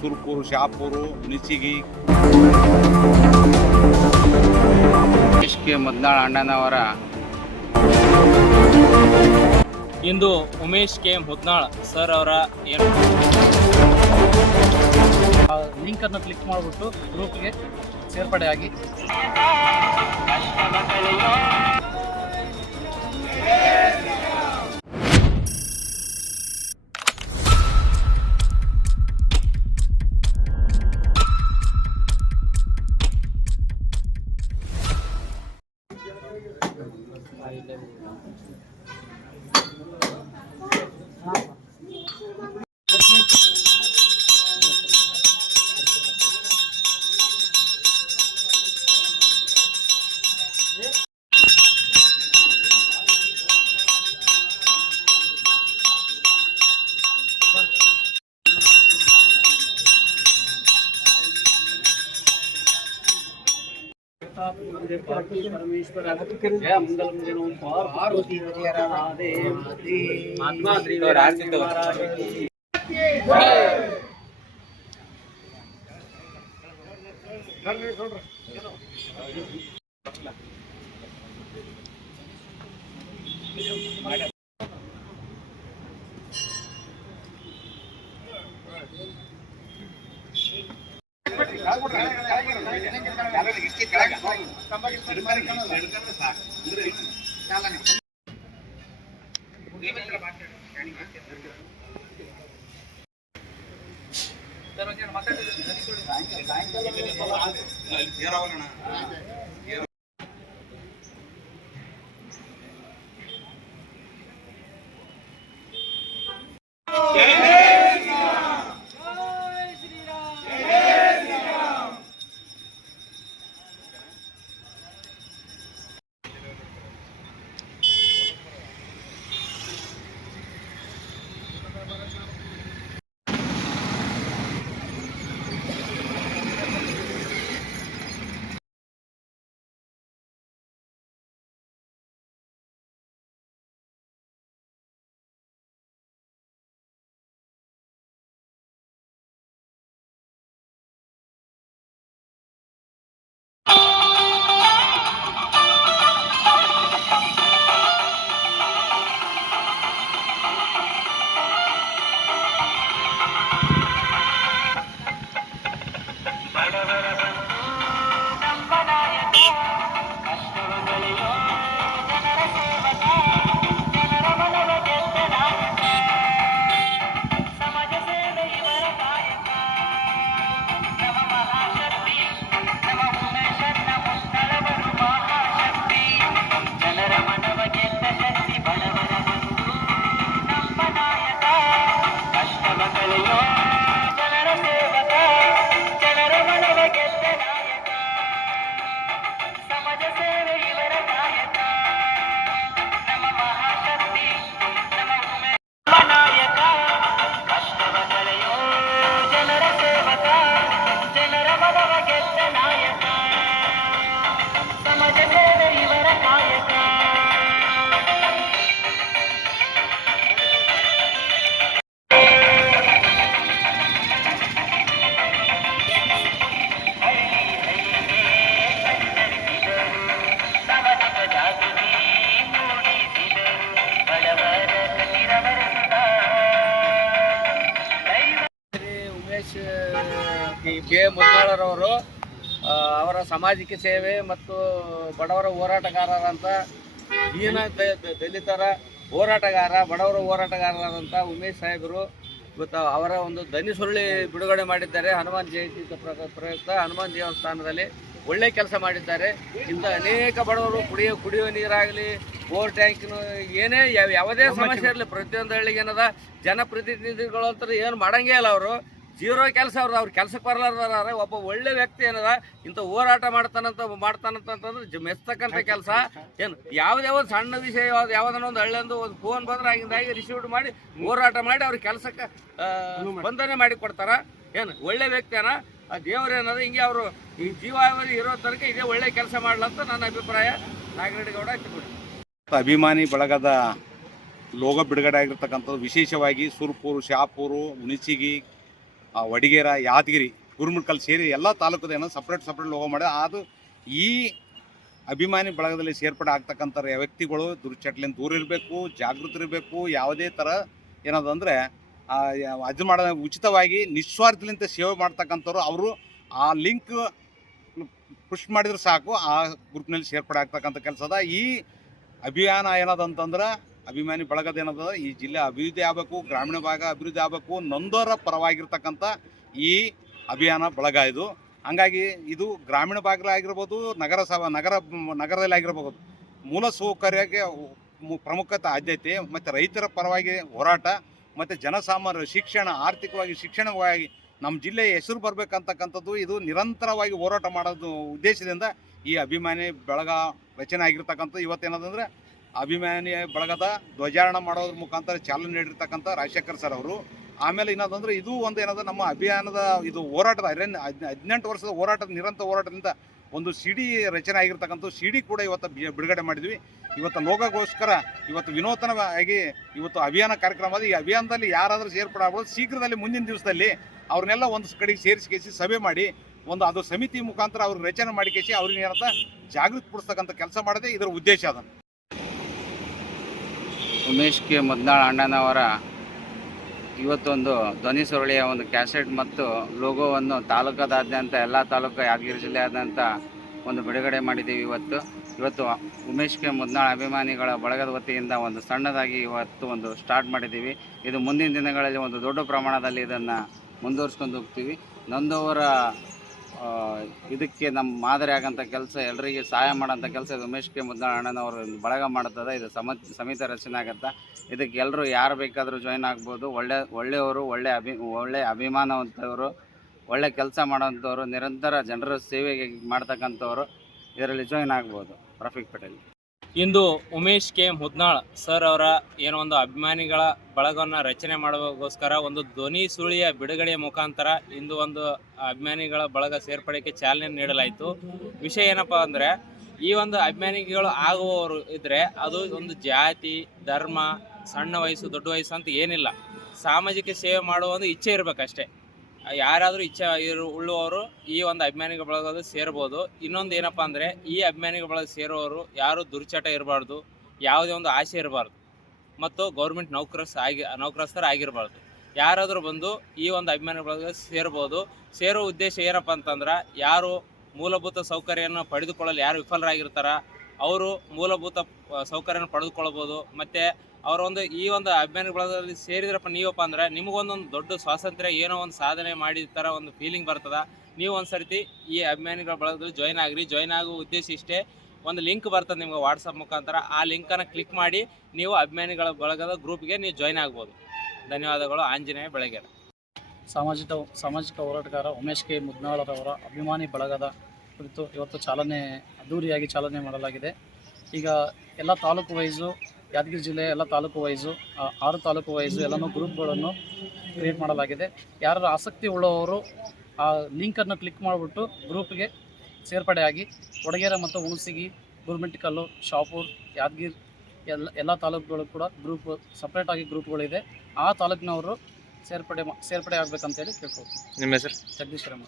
Surpur, Shahapur, ಹುಣಸಿಗಿ. K Mudnal ಅಣ್ಣನವರ ಇಂದು Umesh K Mudnal sir ಅವರ ಏನು ಲಿಂಕನ್ನು ಕ್ಲಿಕ್ ಮಾಡಿಬಿಟ್ಟು ಗ್ರೂಪ್ಗೆ ಸೇರ್ಪಡೆಯಾಗಿ परमेश्वर ಕೆ ಮುದ್ನಾಳರವರು ಅವರ ಸಾಮಾಜಿಕ ಸೇವೆ ಮತ್ತು ಬಡವರ ಹೋರಾಟಗಾರರಂಥ ದೀನ ದಲಿತರ ಹೋರಾಟಗಾರ ಬಡವರ ಹೋರಾಟಗಾರರಾದಂಥ ಉಮೇಶ್ ಸಾಹೇಬರು ಇವತ್ತು ಅವರ ಒಂದು ದನಿ ಸುರುಳಿ ಬಿಡುಗಡೆ ಮಾಡಿದ್ದಾರೆ. ಹನುಮಾನ್ ಜಯಂತಿ ಪ್ರಯುಕ್ತ ಹನುಮಾನ್ ದೇವಸ್ಥಾನದಲ್ಲಿ ಒಳ್ಳೆ ಕೆಲಸ ಮಾಡಿದ್ದಾರೆ. ಇಂಥ ಅನೇಕ ಬಡವರು ಕುಡಿಯುವ ನೀರಾಗಲಿ ಬೋರ್ ಟ್ಯಾಂಕಿನ ಏನೇ ಯಾವುದೇ ಸಮಸ್ಯೆ ಇರಲಿ ಪ್ರತಿಯೊಂದು ಹಳ್ಳಿಗೆ ಏನದ ಜನಪ್ರತಿನಿಧಿಗಳು ಅಂತ ಏನು ಮಾಡಂಗೇ ಇಲ್ಲ. ಅವರು ಜೀರೋ ಕೆಲಸ ಅವ್ರು ಕೆಲಸಕ್ಕೆ ಬರಲಾರ್ದಾರ. ಒಬ್ಬ ಒಳ್ಳೆ ವ್ಯಕ್ತಿ ಏನದ ಇಂಥ ಹೋರಾಟ ಮಾಡ್ತಾನಂತಂದ್ರೆ ಮೆಚ್ಚತಕ್ಕಂಥ ಕೆಲಸ. ಏನು ಯಾವುದೇ ಒಂದು ಸಣ್ಣ ವಿಷಯ ಯಾವುದನ್ನ ಒಂದು ಹಳ್ಳಿಯೊಂದು ಒಂದು ಫೋನ್ ಬಂದ್ರೆ ಆಗಿಂದಾಗಿ ರಿಸೀವ್ ಮಾಡಿ ಹೋರಾಟ ಮಾಡಿ ಅವ್ರ ಕೆಲಸಕ್ಕೆ ಸ್ಪಂದನೆ ಮಾಡಿ ಕೊಡ್ತಾರ. ಏನು ಒಳ್ಳೆ ವ್ಯಕ್ತಿಯನ ಆ ದೇವರು ಏನದ ಹಿಂಗೆ ಅವರು ಈ ಜೀವಾವಧಿ ಇರೋ ತನಕ ಇದೇ ಒಳ್ಳೆ ಕೆಲಸ ಮಾಡ್ಲಂತ ನನ್ನ ಅಭಿಪ್ರಾಯ. ನಾಗರೆಡ್ಡಿಗೌಡ ಹಚ್ಚಿಕೊಡಿ. ಅಭಿಮಾನಿ ಬಳಗದ ಲೋಗೋ ಬಿಡುಗಡೆ ಆಗಿರ್ತಕ್ಕಂಥದ್ದು ವಿಶೇಷವಾಗಿ ಸುರ್ಪೂರು, ಶಾಪೂರು, ಹುಣಸಿಗಿ ವಡಿಗೇರ, ಯಾದಗಿರಿ, ಗುರುಮುಟ್ಕಲ್ ಸೇರಿ ಎಲ್ಲ ತಾಲೂಕದ ಏನೋ ಸಪ್ರೇಟ್ ಲೋಗೋ ಮಾಡಿ ಅದು ಈ ಅಭಿಮಾನಿ ಬಳಗದಲ್ಲಿ ಸೇರ್ಪಡೆ ಆಗ್ತಕ್ಕಂಥ ವ್ಯಕ್ತಿಗಳು ದುರ್ಚಟಲಿಂದ ದೂರ ಇರಬೇಕು, ಜಾಗೃತರಿರಬೇಕು. ಯಾವುದೇ ಥರ ಏನದಂದರೆ ಅದು ಮಾಡ ಉಚಿತವಾಗಿ ನಿಸ್ವಾರ್ಥಲಿಂದ ಸೇವೆ ಮಾಡ್ತಕ್ಕಂಥವ್ರು ಅವರು ಆ ಲಿಂಕ್ ಪುಷ್ ಮಾಡಿದ್ರೆ ಸಾಕು ಆ ಗ್ರೂಪ್ನಲ್ಲಿ ಸೇರ್ಪಡೆ ಆಗ್ತಕ್ಕಂಥ ಕೆಲಸದ ಈ ಅಭಿಯಾನ ಏನದಂತಂದ್ರೆ ಅಭಿಮಾನಿ ಬಳಗದ ಏನದ ಈ ಜಿಲ್ಲೆ ಅಭಿವೃದ್ಧಿ ಆಗಬೇಕು, ಗ್ರಾಮೀಣ ಭಾಗ ಅಭಿವೃದ್ಧಿ ಆಗಬೇಕು, ನೊಂದೋರ ಪರವಾಗಿರ್ತಕ್ಕಂಥ ಈ ಅಭಿಯಾನ ಬಳಗ ಇದು. ಹಂಗಾಗಿ ಇದು ಗ್ರಾಮೀಣ ಭಾಗದಲ್ಲಾಗಿರ್ಬೋದು, ನಗರದಲ್ಲಿ ಆಗಿರ್ಬೋದು, ಮೂಲಸೌಕರ್ಯಕ್ಕೆ ಪ್ರಮುಖತೆ ಆದ್ಯತೆ ಮತ್ತು ರೈತರ ಪರವಾಗಿ ಹೋರಾಟ ಮತ್ತು ಜನಸಾಮಾನ್ಯರ ಶಿಕ್ಷಣ, ಆರ್ಥಿಕವಾಗಿ ಶಿಕ್ಷಣವಾಗಿ ನಮ್ಮ ಜಿಲ್ಲೆಯ ಹೆಸರು ಬರಬೇಕಂತಕ್ಕಂಥದ್ದು ಇದು ನಿರಂತರವಾಗಿ ಹೋರಾಟ ಮಾಡೋದು ಉದ್ದೇಶದಿಂದ ಈ ಅಭಿಮಾನಿ ಬಳಗ ರಚನೆ ಆಗಿರ್ತಕ್ಕಂಥದ್ದು. ಇವತ್ತೇನದಂದರೆ ಅಭಿಮಾನಿ ಬಳಗದ ಧ್ವಜಾರೋಹಣ ಮಾಡೋದ್ರ ಮುಖಾಂತರ ಚಾಲನೆ ನೀಡಿರ್ತಕ್ಕಂಥ ರಾಜಶೇಖರ್ ಸರ್ ಅವರು. ಆಮೇಲೆ ಏನದಂದ್ರೆ ಇದು ಒಂದು ಏನದ ನಮ್ಮ ಅಭಿಯಾನದ ಇದು ಹೋರಾಟದ 18 ವರ್ಷದ ಹೋರಾಟದ ನಿರಂತರ ಹೋರಾಟದಿಂದ ಒಂದು ಸಿಡಿ ರಚನೆ ಆಗಿರ್ತಕ್ಕಂಥ ಸಿಡಿ ಕೂಡ ಇವತ್ತು ಬಿಡುಗಡೆ ಮಾಡಿದ್ವಿ. ಇವತ್ತು ಲೋಗೋಗೋಸ್ಕರ ಇವತ್ತು ವಿನೂತನವಾಗಿ ಇವತ್ತು ಅಭಿಯಾನ ಕಾರ್ಯಕ್ರಮ ಅದು. ಈ ಅಭಿಯಾನದಲ್ಲಿ ಯಾರಾದರೂ ಸೇರ್ಪಡೆ ಆಗ್ಬೋದು. ಶೀಘ್ರದಲ್ಲಿ ಮುಂದಿನ ದಿವಸದಲ್ಲಿ ಅವ್ರನ್ನೆಲ್ಲ ಒಂದು ಕಡೆಗೆ ಸೇರಿಸಿ ಸಭೆ ಮಾಡಿ ಒಂದು ಅದು ಸಮಿತಿ ಮುಖಾಂತರ ಅವ್ರಿಗೆ ರಚನೆ ಮಾಡಿ ಅವ್ರಿಗೆ ಏನಂತ ಜಾಗೃತಿಪಡಿಸ್ತಕ್ಕಂಥ ಕೆಲಸ ಮಾಡೋದೇ ಇದರ ಉದ್ದೇಶ ಅದ. ಉಮೇಶ್ ಕೆ ಮುದ್ನಾಳ್ ಅಣ್ಣನವರ ಇವತ್ತೊಂದು ಧ್ವನಿ ಸುರುಳಿಯ ಒಂದು ಕ್ಯಾಸೆಟ್ ಮತ್ತು ಲೋಗೋವನ್ನು ತಾಲೂಕಾದಾದ್ಯಂತ ಎಲ್ಲ ತಾಲೂಕು ಯಾದಗಿರಿ ಜಿಲ್ಲೆಯಾದ್ಯಂತ ಒಂದು ಬಿಡುಗಡೆ ಮಾಡಿದ್ದೀವಿ. ಇವತ್ತು ಉಮೇಶ್ ಕೆ ಮುದ್ನಾಳ್ ಅಭಿಮಾನಿಗಳ ಬಳಗದ ವತಿಯಿಂದ ಒಂದು ಸಣ್ಣದಾಗಿ ಇವತ್ತು ಒಂದು ಸ್ಟಾರ್ಟ್ ಮಾಡಿದ್ದೀವಿ. ಇದು ಮುಂದಿನ ದಿನಗಳಲ್ಲಿ ಒಂದು ದೊಡ್ಡ ಪ್ರಮಾಣದಲ್ಲಿ ಇದನ್ನು ಮುಂದುವರ್ಸ್ಕೊಂಡು ಹೋಗ್ತೀವಿ. ನೊಂದವರ ಇದಕ್ಕೆ ನಮ್ಮ ಮಾದರಿ ಆಗೋಂಥ ಕೆಲಸ, ಎಲ್ಲರಿಗೆ ಸಹಾಯ ಮಾಡೋಂಥ ಕೆಲಸ ಇದು ಉಮೇಶ್ ಕೆ ಮುದ್ನಾಳ್ ಅಣ್ಣನವರು ಬಳಗ ಮಾಡ್ತದೆ. ಇದು ಸಮಿತಿ ರಚನೆ ಆಗುತ್ತೆ. ಇದಕ್ಕೆ ಎಲ್ಲರೂ ಯಾರು ಬೇಕಾದರೂ ಜಾಯ್ನ್ ಆಗ್ಬೋದು. ಒಳ್ಳೆಯವರು, ಒಳ್ಳೆ ಅಭಿಮಾನವಂತವರು, ಒಳ್ಳೆ ಕೆಲಸ ಮಾಡೋವಂಥವ್ರು, ನಿರಂತರ ಜನರ ಸೇವೆಗೆ ಮಾಡ್ತಕ್ಕಂಥವ್ರು ಇದರಲ್ಲಿ ಜಾಯ್ನ್ ಆಗ್ಬೋದು. ರಫೀಕ್ ಪಟೇಲ್. ಇಂದು ಉಮೇಶ್ ಕೆ ಮುದ್ನಾಳ್ ಸರ್ ಅವರ ಏನೋ ಒಂದು ಅಭಿಮಾನಿಗಳ ಬಳಗವನ್ನು ರಚನೆ ಮಾಡೋಕ್ಕೋಸ್ಕರ ಒಂದು ಧ್ವನಿ ಸುರುಳಿಯ ಬಿಡುಗಡೆಯ ಮುಖಾಂತರ ಇಂದು ಒಂದು ಅಭಿಮಾನಿಗಳ ಬಳಗ ಸೇರ್ಪಡೆಗೆ ಚಾಲನೆ ನೀಡಲಾಯಿತು. ವಿಷಯ ಏನಪ್ಪ ಅಂದರೆ ಈ ಒಂದು ಅಭಿಮಾನಿಗಳು ಆಗುವವರು ಇದ್ದರೆ ಅದು ಒಂದು ಜಾತಿ, ಧರ್ಮ, ಸಣ್ಣ ವಯಸ್ಸು, ದೊಡ್ಡ ವಯಸ್ಸು ಅಂತ ಏನಿಲ್ಲ. ಸಾಮಾಜಿಕ ಸೇವೆ ಮಾಡುವ ಒಂದು ಇಚ್ಛೆ ಇರಬೇಕಷ್ಟೇ. ಯಾರಾದರೂ ಇಚ್ಛೆ ಉಳ್ಳುವವರು ಈ ಒಂದು ಅಭಿಮಾನಿಗಳ ಬಳಗದ ಸೇರ್ಬೋದು. ಇನ್ನೊಂದು ಏನಪ್ಪ ಅಂದರೆ ಈ ಅಭಿಮಾನಿಗಳ ಬಳಗ ಸೇರುವವರು ಯಾರೂ ದುರ್ಚಟ ಇರಬಾರ್ದು, ಯಾವುದೇ ಒಂದು ಆಸೆ ಇರಬಾರ್ದು, ಮತ್ತು ಗೌರ್ಮೆಂಟ್ ನೌಕರಸ್ಥರಾಗಿರಬಾರ್ದು. ಯಾರಾದರೂ ಬಂದು ಈ ಒಂದು ಅಭಿಮಾನಿಗಳ ಬಳಗ ಸೇರ್ಬೋದು. ಸೇರೋ ಉದ್ದೇಶ ಏನಪ್ಪ ಅಂತಂದ್ರೆ ಯಾರು ಮೂಲಭೂತ ಸೌಕರ್ಯವನ್ನು ಪಡೆದುಕೊಳ್ಳಲು ಯಾರು ವಿಫಲರಾಗಿರ್ತಾರ ಅವರು ಮೂಲಭೂತ ಸೌಕರ್ಯನ ಪಡೆದುಕೊಳ್ಬೋದು. ಮತ್ತು ಅವರೊಂದು ಈ ಒಂದು ಅಭಿಮಾನಿ ಬಳಗದಲ್ಲಿ ಸೇರಿದ್ರಪ್ಪ ನೀವಪ್ಪ ಅಂದ್ರೆ ನಿಮಗೊಂದೊಂದು ದೊಡ್ಡ ಸ್ವಾತಂತ್ರ್ಯ, ಏನೋ ಒಂದು ಸಾಧನೆ ಮಾಡಿದ ಥರ ಒಂದು ಫೀಲಿಂಗ್ ಬರ್ತದೆ. ನೀವು ಒಂದು ಸರ್ತಿ ಈ ಅಭಿಮಾನಿಗಳ ಬಳಗದಲ್ಲಿ ಜಾಯ್ನ್ ಆಗುವ ಉದ್ದೇಶ ಇಷ್ಟೇ. ಒಂದು ಲಿಂಕ್ ಬರ್ತದೆ ನಿಮ್ಗೆ ವಾಟ್ಸಪ್ ಮುಖಾಂತರ. ಆ ಲಿಂಕನ್ನು ಕ್ಲಿಕ್ ಮಾಡಿ ನೀವು ಅಭಿಮಾನಿಗಳ ಬಳಗದ ಗ್ರೂಪ್ಗೆ ನೀವು ಜಾಯ್ನ್ ಆಗ್ಬೋದು. ಧನ್ಯವಾದಗಳು. ಆಂಜನೇಯ ಬೆಳಗೆರೆ. ಸಾಮಾಜಿಕ ಹೋರಾಟಗಾರ ಉಮೇಶ್ ಕೆ ಮುದ್ನಾಳರವರ ಅಭಿಮಾನಿ ಬಳಗದ ಕುರಿತು ಇವತ್ತು ಅದ್ದೂರಿಯಾಗಿ ಚಾಲನೆ ಮಾಡಲಾಗಿದೆ. ಈಗ ಎಲ್ಲ ತಾಲೂಕು ವೈಸು, ಯಾದಗಿರಿ ಜಿಲ್ಲೆಯ ಎಲ್ಲ ತಾಲೂಕು ವೈಸು, 6 ತಾಲೂಕು ವೈಸು ಎಲ್ಲನೂ ಗ್ರೂಪ್ಗಳನ್ನು ಕ್ರಿಯೇಟ್ ಮಾಡಲಾಗಿದೆ. ಯಾರು ಆಸಕ್ತಿ ಉಳ್ಳವರು ಆ ಲಿಂಕನ್ನು ಕ್ಲಿಕ್ ಮಾಡಿಬಿಟ್ಟು ಗ್ರೂಪ್ಗೆ ಸೇರ್ಪಡೆಯಾಗಿ ವಡಗೇರ ಮತ್ತು ಹುಣಸಗಿ, ಗುರುಮಿಟ್ಕಲ್ಲು, ಶಾಪುರ್, ಯಾದಗಿರಿ ಎಲ್ಲ ತಾಲೂಕುಗಳು ಕೂಡ ಸಪ್ರೇಟಾಗಿ ಗ್ರೂಪ್ಗಳಿದೆ. ಆ ತಾಲೂಕಿನವರು ಸೇರ್ಪಡೆ ಆಗಬೇಕಂತೇಳಿ ಕೇಳ್ಕೊಳ್ತೀನಿ. ನಿಮ್ಮ ಹೆಸರು? ಜಗದೀಶ್ ರಮ್ಮ.